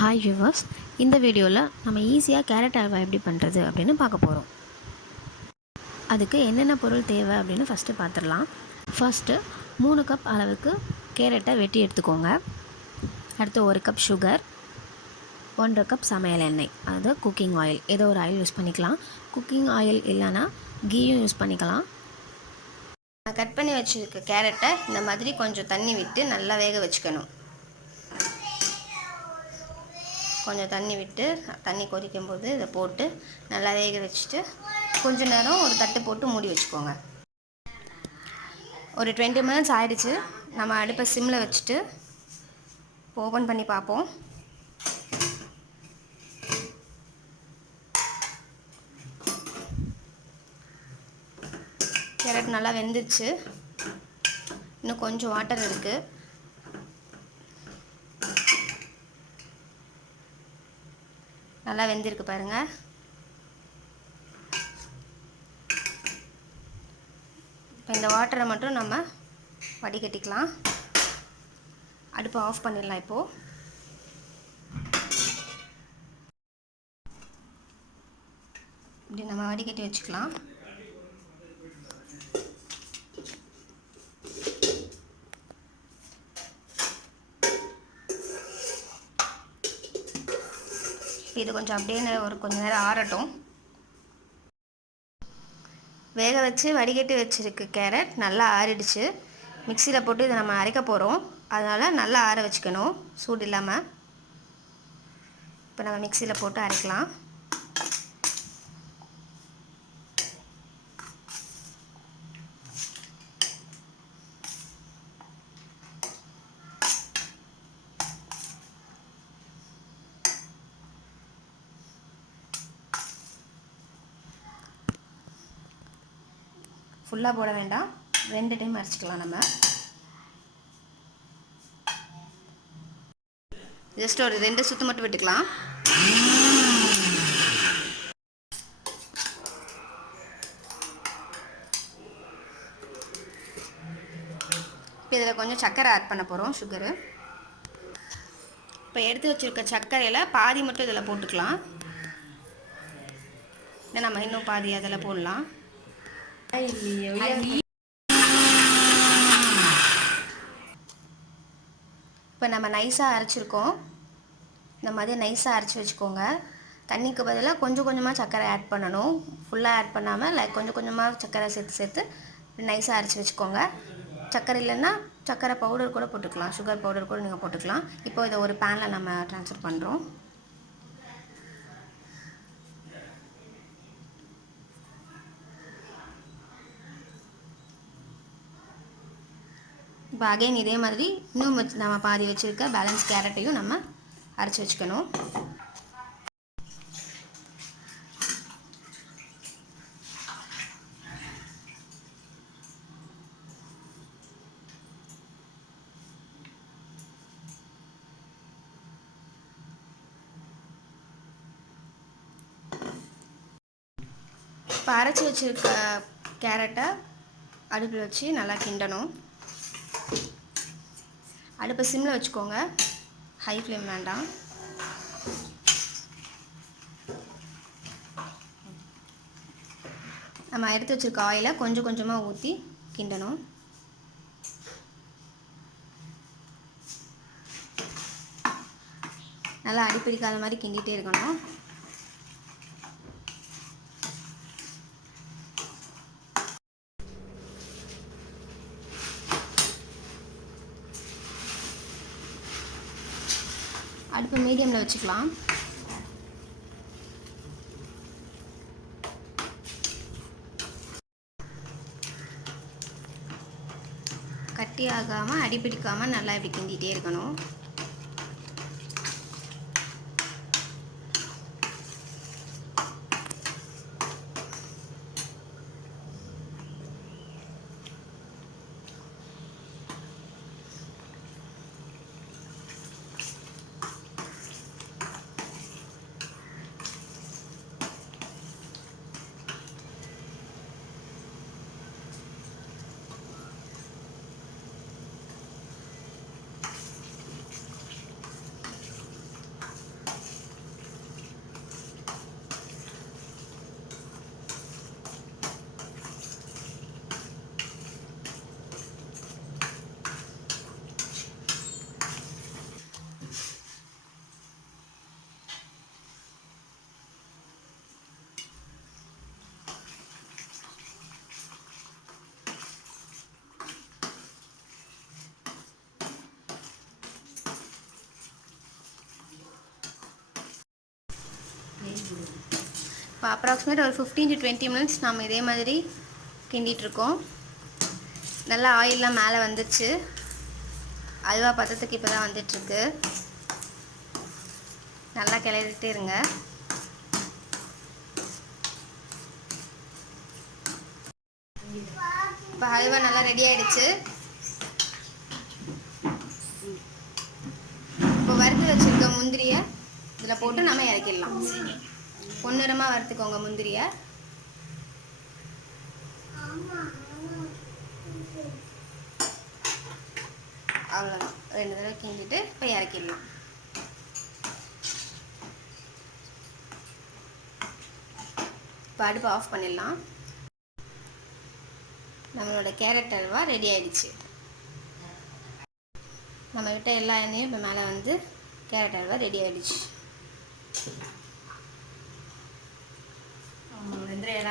Hi viewers, இந்த வீடியோவில் நம்ம ஈஸியாக கேரட் அல்வா எப்படி பண்ணுறது அப்படின்னு பார்க்க போகிறோம். அதுக்கு என்னென்ன பொருள் தேவை அப்படின்னு ஃபஸ்ட்டு பார்த்துடலாம். ஃபஸ்ட்டு 3 கப் அளவுக்கு கேரட்டை வெட்டி எடுத்துக்கோங்க. அடுத்து 1 கப் சுகர், 1.5 கப் சமையல் எண்ணெய், அதாவது குக்கிங் ஆயில், ஏதோ ஒரு ஆயில் யூஸ் பண்ணிக்கலாம். குக்கிங் ஆயில் இல்லைன்னா கீயும் யூஸ் பண்ணிக்கலாம். கட் பண்ணி வச்சுருக்க கேரட்டை இந்த மாதிரி கொஞ்சம் தண்ணி விட்டு நல்லா வேக வச்சுக்கணும். கொஞ்சம் தண்ணி விட்டு தண்ணி கொதிக்கும் போது இதை போட்டு நல்லா வேக வச்சுட்டு கொஞ்ச நேரம் ஒரு தட்டு போட்டு மூடி வச்சுக்கோங்க. ஒரு 20 மினிட்ஸ் ஆயிடுச்சு. நம்ம அடுப்பை சிம்மில் வச்சுட்டு ஓப்பன் பண்ணி பார்ப்போம். கேரட் நல்லா வெந்துச்சு. இன்னும் கொஞ்சம் வாட்டர் இருக்குது. நல்லா வெந்திருக்கு பாருங்கள். இப்போ இந்த வாட்டரை மட்டும் நம்ம வடிகட்டிக்கலாம். அடுப்பை ஆஃப் பண்ணிடலாம். இப்போது இப்படி நம்ம வடிகட்டி வச்சுக்கலாம். இது கொஞ்சம் அப்படியே கொஞ்சம் நேரம் ஆறட்டும். வேக வச்சு வடிகட்டி வச்சுருக்கு கேரட் நல்லா ஆறிடுச்சு. மிக்சியில் போட்டு இதை நம்ம அரைக்க போகிறோம். அதனால் நல்லா ஆற வச்சுக்கணும், சூடு இல்லாமல். இப்போ நம்ம மிக்சியில் போட்டு அரைக்கலாம். ஃபுல்லாக போட வேண்டாம், 2 டைம் அரைச்சிக்கலாம். நம்ம ஜஸ்ட் ஒரு 2 சுற்று மட்டும் விட்டுக்கலாம். இப்போ இதில் கொஞ்சம் சர்க்கரை ஆட் பண்ண போகிறோம், சுகரு. இப்போ எடுத்து வச்சுருக்க சர்க்கரையில் பாதி மட்டும் இதில் போட்டுக்கலாம். இல்லை நம்ம இன்னும் பாதி அதில் போடலாம். இப்போ நம்ம நைஸாக அரைச்சிருக்கோம். இந்த மாதிரி நைஸாக அரைச்சி வச்சுக்கோங்க. தண்ணிக்கு பதிலாக கொஞ்சம் கொஞ்சமாக சர்க்கரை ஆட் பண்ணணும். ஃபுல்லாக ஆட் பண்ணாமல் கொஞ்சம் கொஞ்சமாக சர்க்கரை சேர்த்து நைஸாக அரைச்சி வச்சுக்கோங்க. சர்க்கரை இல்லைன்னா சர்க்கரை பவுடர் கூட போட்டுக்கலாம், சுகர் பவுடர் கூட நீங்கள் போட்டுக்கலாம். இப்போ இதை ஒரு பேனில் நம்ம ட்ரான்ஸ்ஃபர் பண்ணுறோம். இப்போ அகைன் இதே மாதிரி இன்னும் நம்ம பாதி வச்சுருக்க பேலன்ஸ் கேரட்டையும் நம்ம அரைச்சி வச்சுக்கணும். இப்போ அரைச்சி வச்சுருக்க கேரட்டை அடுப்பில் வச்சு நல்லா கிண்டணும். அடுப்பை சிம்மில் வச்சுக்கோங்க, ஹை ஃப்ளேம் வேண்டாம். நம்ம எடுத்து வச்சுருக்க ஆயிலை கொஞ்சம் கொஞ்சமாக ஊற்றி கிண்டணும். நல்லா அடிப்பிடிக்காத மாதிரி கிண்டிகிட்டே இருக்கணும். அடுப்பு மீடியமில் வச்சுக்கலாம். கட்டி ஆகாமல் அடிப்பிடிக்காமல் நல்லா இப்படி கிண்டிகிட்டே இருக்கணும். இப்போ அப்ராக்சிமேட் ஒரு 15 to 20 minutes நம்ம இதே மாதிரி கிண்டிகிட்ருக்கோம். நல்லா ஆயிலெலாம் மேலே வந்துடுச்சு. அல்வா பதத்துக்கு இப்போ தான் வந்துட்டுருக்கு. நல்லா கிளறிட்டே இருங்க. இப்போ அல்வா நல்லா ரெடி ஆகிடுச்சு. இப்போ வறுத்து வச்சுருக்க முந்திரியை இதில் போட்டு நம்ம இறக்கிடலாம். பொன்னிறமாக வறுத்துக்கோங்க முந்திரியை. அவ்வளோதான், 2 தடவை கிண்டிட்டு இப்போ இறக்கிடலாம். இப்போ அடுப்பு ஆஃப் பண்ணிடலாம். நம்மளோட கேரட் அல்வா ரெடி ஆகிடுச்சு. நம்ம விட்ட எல்லா எண்ணெயும் இப்போ மேலே வந்து கேரட் அல்வா ரெடி ஆகிடுச்சு. வெந்தயம்